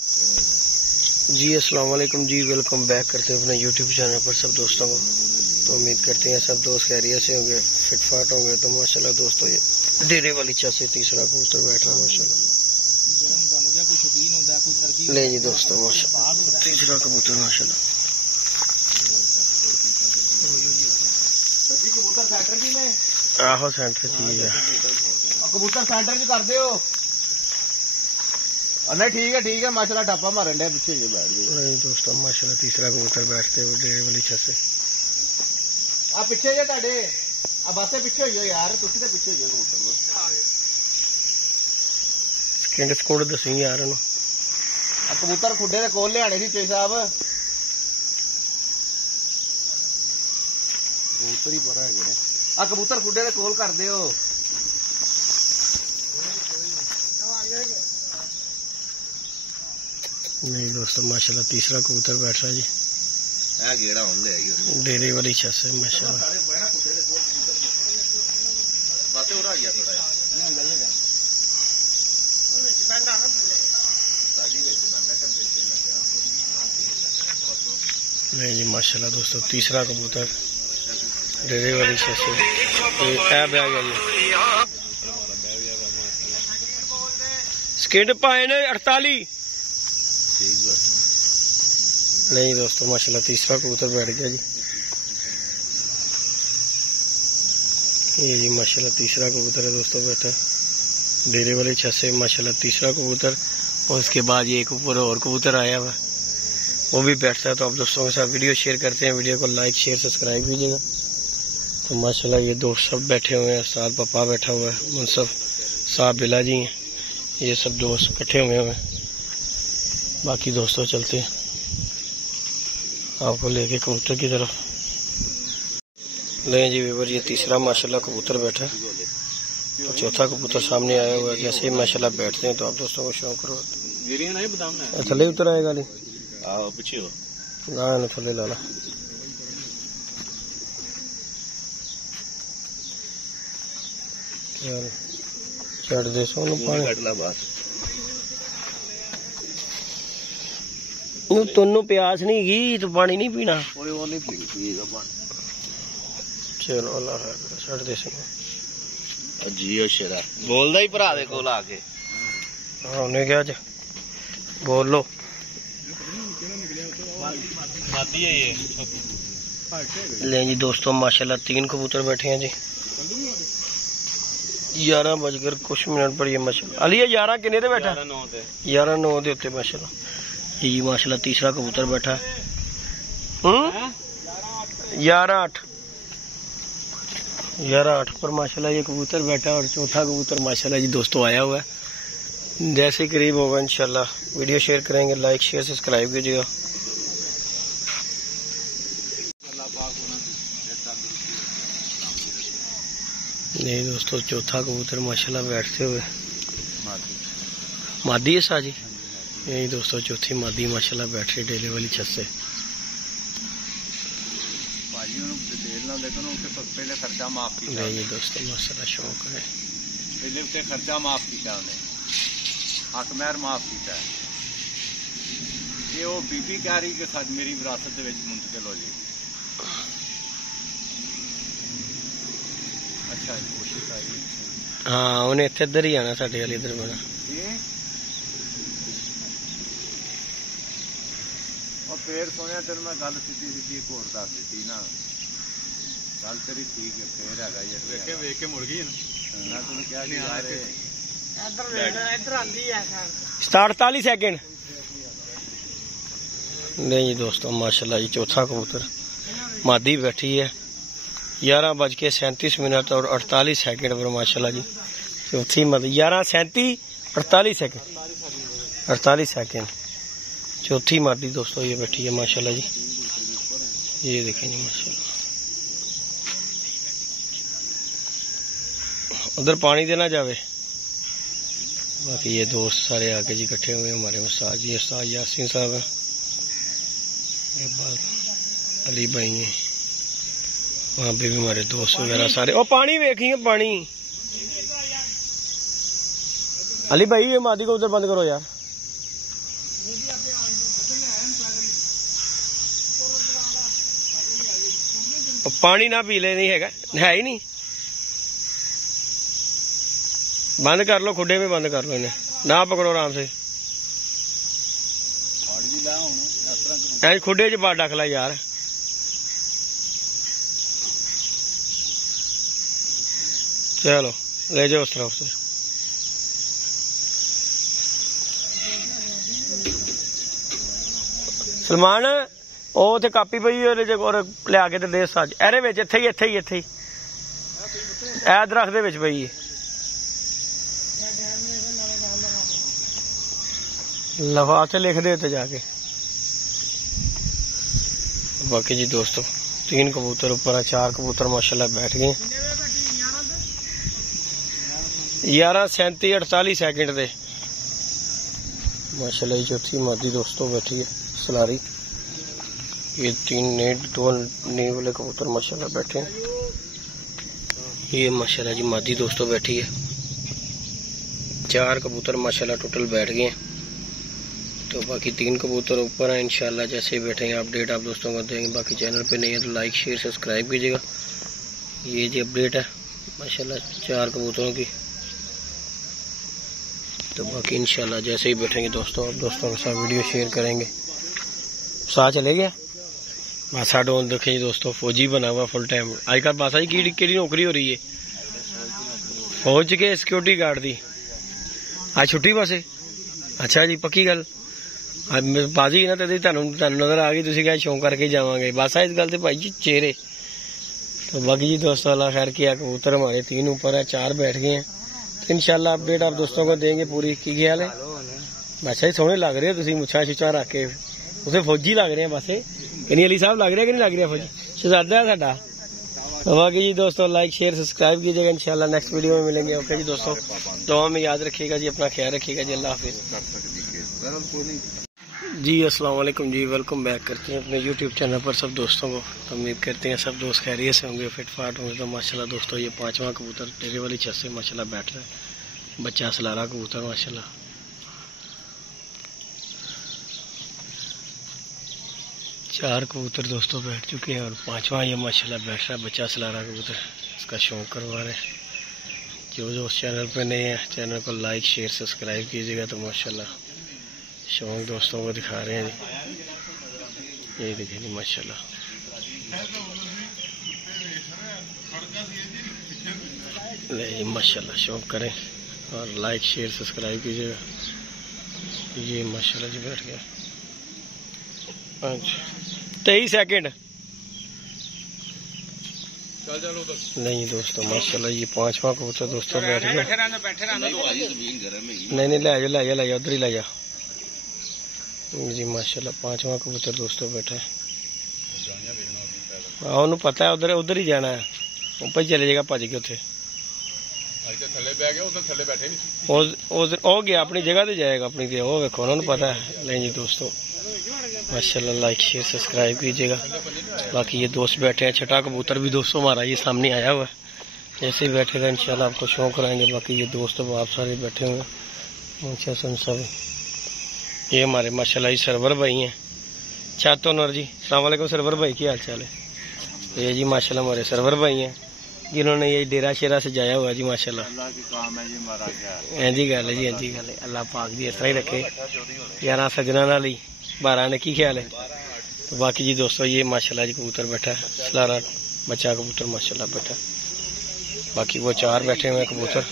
जी अस्सलाम वालेकुम जी, welcome back करते हैं अपने यूट्यूब चैनल पर सब दोस्तों को। तो उम्मीद करते हैं सब दोस्त खैरियत से होंगे, फिटफाट होंगे। तो माशाल्लाह दोस्तों ये डेरे वाली छत से तीसरा कबूतर बैठ रहा है माशाल्लाह। ले जी दोस्तों माशाल्लाह तीसरा कबूतर माशाल्लाह। आहो सेंटर चीज है कबूतर सेंटर च कर दियो। नहीं ठीक है माशाल्लाह टप्पा मारन डे पीछे जी बैठ गए दोस्तों माशाल्लाह तीसरा कबूतर बैठते हुए डेरे वाली छत से। आ पीछे जे ताडे आ बस पीछे होइयो यार, तुसी ते पीछे होइयो कबूतर को। सेकंड स्कोर दसी यार नु आ कबूतर खुडे दे कोल ले आने सी चे साहब। कबूतर ही परा है जेड़े आ कबूतर खुडे दे कोल कर दियो। नहीं दोस्तों माशाल्लाह तीसरा कबूतर बैठ रहा जी गेड़ा होंदे है डेरे वाली छत से माशाल्लाह। नहीं जी माशाल्लाह दोस्तों तीसरा कबूतर डेरे वाली छत से स्किड पाए ने 48। नहीं दोस्तों माशाल्लाह तीसरा कबूतर बैठ गया जी। ये जी माशाल्लाह तीसरा कबूतर है दोस्तों बैठा डेरे वाले छत से माशाल्लाह तीसरा कबूतर। और उसके बाद ये एक ऊपर और कबूतर आया हुआ वो भी बैठता है। तो आप दोस्तों के साथ वीडियो शेयर करते हैं, वीडियो को लाइक शेयर सब्सक्राइब कीजिएगा। तो माशाल्लाह ये दोस्त सब बैठे हुए हैं, साथ पप्पा बैठा हुआ है, मुनसफ साहब बिला जी हैं, ये सब दोस्त इकट्ठे हुए हैं। बाकी दोस्तों चलते हैं आपको लेके कबूतर की तरफ। ले जी वीवर ये तीसरा माशाल्लाह कबूतर बैठा है और चौथा कबूतर सामने आया हुआ है। जैसे ही माशाल्लाह बैठते हैं तो आप दोस्तों को शौक करो थले उतर आएगा नहीं पीछे हो ना थले लाला। चढ़ दे सोनू पानी तुन्नू प्यास नहीं गई तो पानी नहीं पीना। चलो अल्लाह छड़ दे जियो शेरा बोलदा ही भरा दे कोल आके। हाँ उन्हें क्या च बोल लो। ले जी दोस्तों माशाल्लाह 3 कबूतर बैठे हैं जी। 11 बजकर कुछ मिनट पर ये माशाल्लाह अली 11 किन्ने दे बैठा 11-9 दे उत्ते माशाल्लाह। जी माशाल्लाह तीसरा कबूतर बैठा 11-8 पर माशाल्लाह ये कबूतर बैठा। और चौथा कबूतर माशाल्लाह जी दोस्तों आया हुआ है। जैसे करीब होगा इंशाल्लाह वीडियो शेयर करेंगे, लाइक शेयर सब्सक्राइब कीजिएगा। नहीं दोस्तों चौथा कबूतर माशाल्लाह बैठते हुए मादी है साजी। यही दोस्तों चौथी मादी माशाल्लाह बैठ रही डेले वाली छत से। नहीं दोस्तों माशाल्लाह शौक है पहले खर्चा माफ किया उन्हें, हक महर माफ किया है। ये वो बीबी कह रही के साथ मेरी विरासत मुंतकिल हो जाएगी। अच्छा कोशिश कर रही। हाँ उन्हें इधर ही आना साढ़े वाले इधर बना। और फिर सोने तेन मैं गल सीधी एक होर दस दी ना, गल तेरी ठीक है। फिर है वेख के मुड़ गई ना तुम क्या 48 सेकंड। नहीं दोस्तों माशाल्लाह ये चौथा कबूतर मादी बैठी है 11:37 और 48 सेकंड पर माशाल्लाह जी। चौथी मादी 11:37 48 सेकंड चौथी मादी दोस्तों ये बैठी है माशाल्लाह जी। ये देखें जी माशाल्लाह। उधर पानी देना जावे। बाकी ये दोस्त सारे आके जी इकट्ठे हुए हमारे उस्ताद जी, उस्ताद यासीन साहब हैं, ये बात अली भाई हैं, वहाँ पे भी हमारे दोस्त वगैरह सारे। और पानी देखिए पानी अली भाई ये मादी को उधर बंद करो यार। पानी ना पी ले, नहीं है ही नहीं। बंद कर लो, खुडे में बंद कर लो इन्हें, ना पकड़ो आराम से। खुडे च बाड़ रख ला यार। चलो ले जाओ उस तरफ से। सलमान ਉਹ ਤੇ ਕਾਪੀ ਪਈ ਉਹਦੇ ਚ ਔਰ ਲਿਆ ਕੇ ਤੇ ਦੇ ਸੱਜ ਇਹਦੇ ਵਿੱਚ ਇੱਥੇ ਹੀ ਇਹ ਦਰਖਤ ਦੇ ਵਿੱਚ ਪਈ ਹੈ। ਲਫਾਫ ਚ ਲਿਖ ਦੇ ਉੱਤੇ ਜਾ ਕੇ। बाकी जी दोस्तों 3 कबूतर ऊपर है, 4 कबूतर माशाल्लाह बैठ गए। 11:37:48 सेकंड दे माशाल्लाह। चौथी मादी दोस्तों बैठी है सलारी। ये 3 2 नींव वाले कबूतर माशाल्लाह बैठे हैं। ये माशाल्लाह जी मादी दोस्तों बैठी है। 4 कबूतर माशाल्लाह टोटल बैठ गए हैं। तो बाकी 3 कबूतर ऊपर हैं। इंशाल्लाह जैसे ही बैठेंगे अपडेट आप दोस्तों को देंगे। बाकी चैनल पे नहीं है तो लाइक शेयर सब्सक्राइब कीजिएगा। ये जी अपडेट है माशाल्लाह 4 कबूतरों की। तो बाकी इंशाल्लाह जैसे ही बैठेंगे दोस्तों आप दोस्तों के साथ वीडियो शेयर करेंगे। साथ चले गया बासा डोन देखें दोस्तों, फौजी बना हुआ फुल टाइम। आजकल बासा जी की नौकरी हो रही है फौज के सिक्योरिटी गार्ड की। आज छुट्टी पासे। अच्छा जी पक्की गल बाजी ना तभी नजर आ गई, तुम क्या शौक करके जावांगे बस इस गल से भाई जी चेहरे। तो बाकी जी दोस्तों अल्लाह खैर किया। कबूतर हमारे 3 ऊपर है, 4 बैठ गए हैं। तो इंशाल्लाह अपडेट आप दोस्तों को देंगे पूरी। की ख्याल है बादशाह जी सोहने लग रहे हो तुम मुछा छुछा रख के, उसे फौजी लग रहे हैं बस। इन्हीं अली साहब लग रहे कि नहीं लग रहे फौजी? शहजादा है साडा। तो बाकी जी दोस्तों लाइक शेयर सब्सक्राइब कीजिएगा। इंशाल्लाह नेक्स्ट वीडियो में मिलेंगे। ओके जी दोस्तों, दुआ में याद रखिएगा जी, अपना ख्याल रखिएगा जी। अल्लाह हाफिज जी। अस्सलाम वालेकुम जी, वेलकम बैक करते हैं अपने यूट्यूब चैनल पर सब दोस्तों को। तो उम्मीद करते हैं सब दोस्त खैरियत से होंगे, फिट फाट होंगे। तो माशाल्लाह दोस्तों ये 5वां कबूतर डेरे वाली छत से माशाल्लाह बैठ रहा है। बच्चा सलारा कबूतर माशाल्लाह। चार कबूतर दोस्तों बैठ चुके हैं और 5वां ये माशाल्लाह बैठ रहा है बच्चा सलारा कबूतर। इसका शौक करवा रहे हैं। जो उस चैनल पर नए हैं चैनल को लाइक शेयर सब्सक्राइब कीजिएगा। तो माशाल्लाह शौक दोस्तों को दिखा रहे हैं जी। ये देखिए जी माशाल्लाह। ले जी माशाल्लाह शौक करें और लाइक शेयर सब्सक्राइब कीजिएगा। ये माशाल्लाह जी बैठ गया। 23 सेकंड नहीं दोस्तों माशाल्लाह। ये 5वां कबूतर दोस्तों बैठ गया। नहीं ले जा उधर ही ले जा जी माशाल्लाह। 5वां कबूतर दोस्तों बैठा है। हाँ उन्हें पता है उधर ही जाना है, ऊपर ही चले जाएगा भज के उसे। गया अपनी जगह से जाएगा अपनी दे, वो देखो उन्होंने पता है। नहीं जी दोस्तों माशाल्लाह लाइक शेयर सब्सक्राइब कीजिएगा। बाकी ये दोस्त बैठे हैं। 6ठा कबूतर भी दोस्तों हमारा ये सामने आया हुआ है। जैसे ही बैठेगा इंशाल्लाह आपको शौक कराएंगे। बाकी ये दोस्त आप सारे बैठे हुए हैं सब। ये हमारे माशाल्लाह सरवर भाई हैं। छातोनर जी अस्सलाम वालेकुम सरवर भाई, की हाल चाल है? ये जी माशाल्लाह हमारे सरवर भाई हैं जिन्होंने ये डेरा शेरा सजाया हुआ जी माशाल्लाह। जी गल है जी, जी गल है। अल्लाह पाक जी इस तरह ही रखे यार सजना नाल ही 12 ने। की ख्याल है? तो बाकी जी दोस्तों ये माशाल्लाह जी कबूतर बैठा है सलारा बच्चा कबूतर माशाल्लाह बैठा। बाकी वो 4 बैठे हुए कबूतर।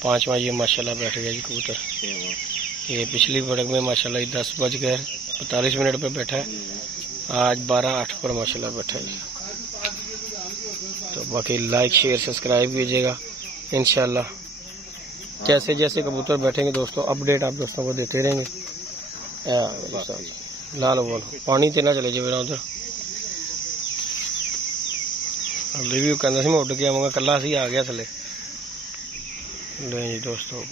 5वां ये माशाल्लाह बैठ गया जी कबूतर। ये पिछली बड़क में माशाल्लाह 10:45 पे बैठा है। आज 12:08 पर माशाल्लाह बैठा है। तो बाकी लाइक शेयर सब्सक्राइब कीजिएगा। इंशाल्लाह जैसे जैसे कबूतर बैठेंगे दोस्तों अपडेट आप दोस्तों को देते रहेंगे। ला लो बोलो पानी ते ना चले जाए उधर। रिव्यू कहना मैं उड़ के आऊँगा, कला सी आ गया थले। नहीं दोस्तों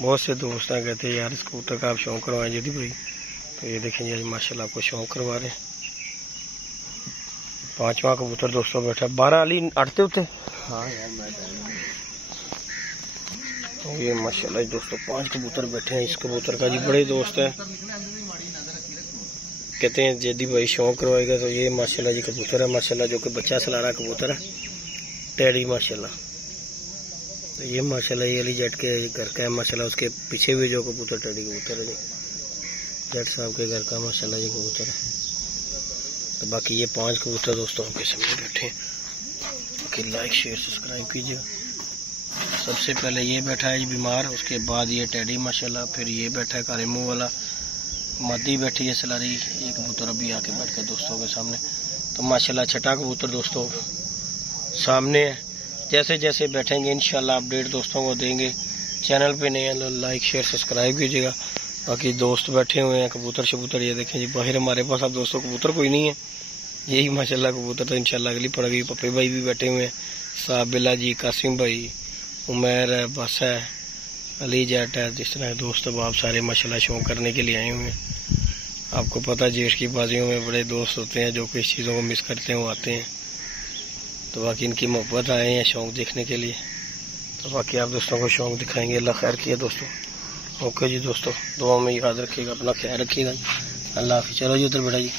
बहुत से दोस्त हैं कहते हैं यार इस कबूतर का आप शौक करवाएं जी भाई। तो ये देखेंगे आज माशाल्लाह आपको शौक करवा रहे हैं। 5वां कबूतर दोस्तों बैठा 12 अली अटते उठते। हाँ यार ये माशाल्लाह दोस्तों 5 कबूतर बैठे हैं। इस कबूतर का जी बड़े दोस्त हैं कहते हैं जैदी भाई शौक करवाएगा। तो ये माशाल्लाह जी कबूतर है माशाल्लाह, जो कि बच्चा चला रहा कबूतर है टैडी माशाल्लाह। तो ये माशाल्लाह ये अली जट के घर का है माशाल्लाह। उसके पीछे भी जो कबूतर टैडी कबूतर है जी जट साहब के घर का माशाल्लाह ये कबूतर है। तो बाकी ये 5 कबूतर दोस्तों आपके सामने बैठे हैं। बाकी लाइक शेयर सब्सक्राइब कीजिएगा। सबसे पहले ये बैठा है जी बीमार, उसके बाद ये टैडी माशाल्लाह, फिर ये बैठा है काले मुंह वाला, मादी बैठी है सलारी, ये कबूतर अभी आके बैठ गया दोस्तों के सामने। तो माशाल्लाह छठा कबूतर दोस्तों सामने है। जैसे जैसे बैठेंगे इंशाल्लाह अपडेट दोस्तों को देंगे। चैनल पे नए हैं लाइक शेयर सब्सक्राइब कीजिएगा। बाकी दोस्त बैठे हुए हैं कबूतर शबूतर, ये देखें जी बाहर हमारे पास अब दोस्तों कबूतर कोई नहीं है, यही माशाल्लाह कबूतर। तो इंशाल्लाह अगली पड़ गई। पप्पे भाई भी बैठे हुए हैं, साहब बिल्ला जी, कासिम भाई, उमैर है, बस है, अली जट है, जिस तरह दोस्त बाप सारे माशाल्लाह शौक करने के लिए आए हुए हैं। आपको पता जेठ की बाजियों में बड़े दोस्त होते हैं जो किस चीज़ों को मिस करते हैं वो आते हैं। तो बाकी इनकी मोहब्बत आए हैं शौक देखने के लिए। तो बाकी आप दोस्तों को शौक दिखाएंगे। अल्लाह खैर किया दोस्तों। ओके जी दोस्तों, दुआ में याद रखिएगा, अपना ख्याल रखिएगा। अल्लाह हाफिज़। चलो जी उधर बेटा जी।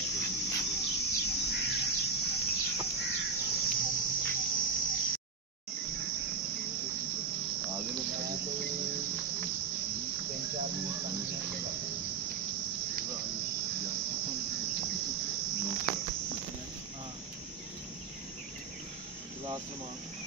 लास्ट